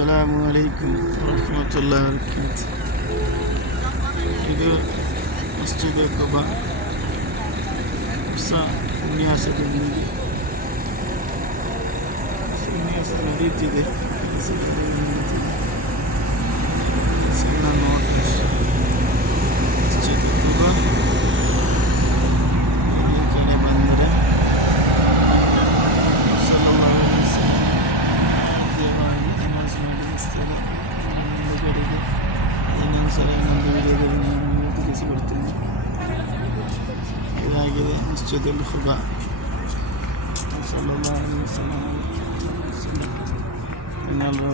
ಅಸ್ಸಲಾಮು ಅಲೈಕುಂ ವರಹ್ಮತುಲ್ಲಾಹಿ ವಬರಕಾತುಹು. ಇದು ಮಸ್ಜಿದ್ ಕುಬಾ ಹೊಸ ವಿನ್ಯಾಸದೊಂದಿಗೆ ವಿನ್ಯಾಸ ನಡೀತಿದೆ. ಸಣ್ಣ ನೋಟ ಮಸ್ಜಿದ್ ಕುಬಾ ಈ ಕಡೆ ಬಂದರೆ ಇನ್ನೊಂದ್ಸಲ ಇನ್ನೊಂದು ವಿಡಿಯೋದಲ್ಲಿ ನಾನು ತಿಳಿಸಿಕೊಡ್ತೀನಿ. ಇದಾಗಿದೆ ಮಸ್ಜಿದ್ ಕುಬಾ. ಎಲ್ಲರೂ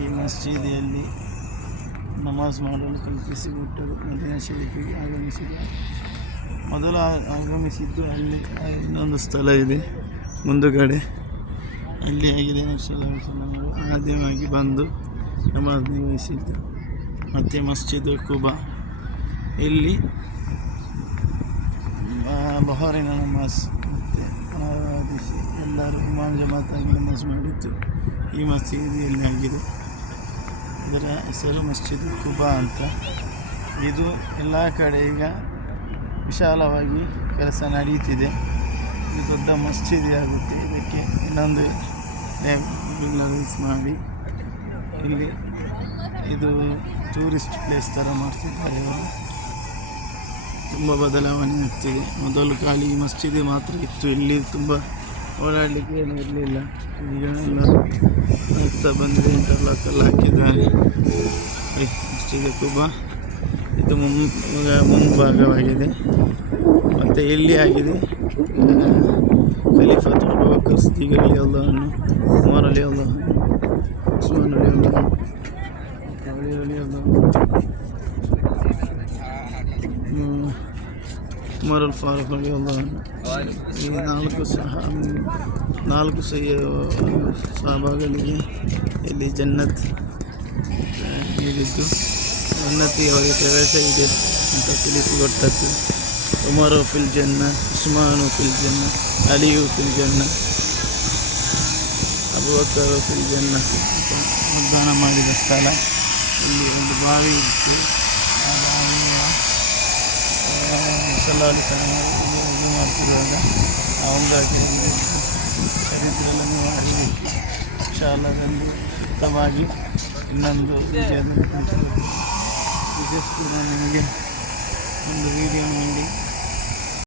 ಈ ಮಸೀದಿಯಲ್ಲಿ ನಮಾಜ್ ಮಾಡಲು ಕಲ್ಪಿಸಿಕೊಟ್ಟರು. ಮದೀನಾ ಶರೀಫಿಗೆ ಮೊದಲು ಆಗಮಿಸಿದ್ದು ಅಲ್ಲಿ ಇನ್ನೊಂದು ಸ್ಥಳ ಇದೆ ಮುಂದುಗಡೆ, ಅಲ್ಲಿ ಆಗಿದೆ. ನಬಿಗಳು ಮಾಧ್ಯಮವಾಗಿ ಬಂದು ನಮಾಜ್ ನಿರ್ವಹಿಸಿದ್ದು. ಮತ್ತು ಮಸ್ಜಿದ್ ಕುಬಾ ಇಲ್ಲಿ ಬಹರಿನ ನಮಾಜ್ ಮತ್ತು ದಿವಸ ಎಲ್ಲರೂ ಇಮಾಮ್ ಜಮಾತಾಗಿ ನಮಾಜ್ ಮಾಡಿದ್ದು ಈ ಮಸೀದಿಯಲ್ಲಿ ಆಗಿದೆ. ಇದರ ಹೆಸರು ಮಸ್ಜಿದ್ ಕುಬಾ ಅಂತ. ಇದು ಎಲ್ಲ ಕಡೆ ಈಗ ವಿಶಾಲವಾಗಿ ಕೆಲಸ ನಡೀತಿದೆ. ಇದು ದೊಡ್ಡ ಮಸ್ಜಿದ್ ಆಗುತ್ತೆ. ಇದಕ್ಕೆ ಇನ್ನೊಂದು ರೆಗ್ಯುಲರೈಸ್ ಮಾಡಿ ಇಲ್ಲಿ ಇದು ಟೂರಿಸ್ಟ್ ಪ್ಲೇಸ್ ಥರ ಮಾಡ್ತಿದ್ದಾರೆ ಅವರು. ತುಂಬ ಬದಲಾವಣೆ ಆಗ್ತಿದೆ. ಮೊದಲು ಖಾಲಿ ಮಸ್ಜಿದ್ ಮಾತ್ರ ಇತ್ತು, ಇಲ್ಲಿ ತುಂಬ ಓಡಾಡಲಿಕ್ಕೆ ಏನು ಇರಲಿಲ್ಲ. ಈಗ ಎಲ್ಲ ಆಗ್ತಾ ಬಂದಿದೆ, ಇಂಟರ್ಲಾಕ್ ಎಲ್ಲ ಹಾಕಿದ್ದಾರೆ. ಮಸ್ಜಿದ್ ಕುಬಾ ಇದು ಮುಂಭಾಗವಾಗಿದೆ. ಮತ್ತು ಎಲ್ಲಿ ಆಗಿದೆ ಖಲೀಫತ್ ಅಬೂಬಕರ್ ಸಿದ್ದೀಕ್ ರಲಿಯಲ್ಲಾಹು ಅನ್ಹು, ಉಮರ್ ರಲಿಯಲ್ಲಾಹು ಅನ್ಹು, ಉಸ್ಮಾನ್ ರಲಿಯಲ್ಲಾಹು ಅನ್ಹು, ಅಲಿ ರಲಿಯಲ್ಲಾಹು ಅನ್ಹು, ಉಮರ್ ಅಲ್ ಫಾರೂಕ್ ರಲಿಯಲ್ಲಾಹು ಅನ್ಹು. ಈ ನಾಲ್ಕು ಸಹಬಾಗಳಿಗೆ ಇಲ್ಲಿ ಜನ್ನತ್ ನೀಡಿದ್ದು, ಜನ್ನತಿಗೆ ಅವರಿಗೆ ಪ್ರವೇಶ ಇದೆ ಅಂತ ತಿಳಿಸಿಕೊಟ್ಟದ್ದು. ಉಮರು ಫಿಲ್ ಜನ್ನ, ಉಸ್ಮಾನು ಫಿಲ್ ಜನ್ನ, ಅಲಿಯು ಫಿಲ್ ಜನ್ನ, ಅಬೂಬಕರ್ ಫಿಲ್ ಜನ್ನ ಅಂತ ವಾಗ್ದಾನ ಮಾಡಿದ ಸ್ಥಳ. ಇಲ್ಲಿ ಒಂದು ಬಾವಿ ಇತ್ತು. ಆ ಬಾವಿಯ ಸಲ್ಲಾಲಿ ಇದು ಮಾಡ್ತಿರುವಾಗ ಆ ಒಂದಾಗಿ ಚರಿತ್ರೆಯನ್ನು ಮಾಡಲಿಕ್ಕೆ ಶಾಲಾದಲ್ಲಿ ಉತ್ತಮವಾಗಿ ಇನ್ನೊಂದು ವಿಷಯವನ್ನು ತಿಳಿಸಿಕೊಟ್ಟು ವಿಶೇಷ ನಿಮಗೆ ಒಂದು ವಿಡಿಯೋ ಮಾಡಿ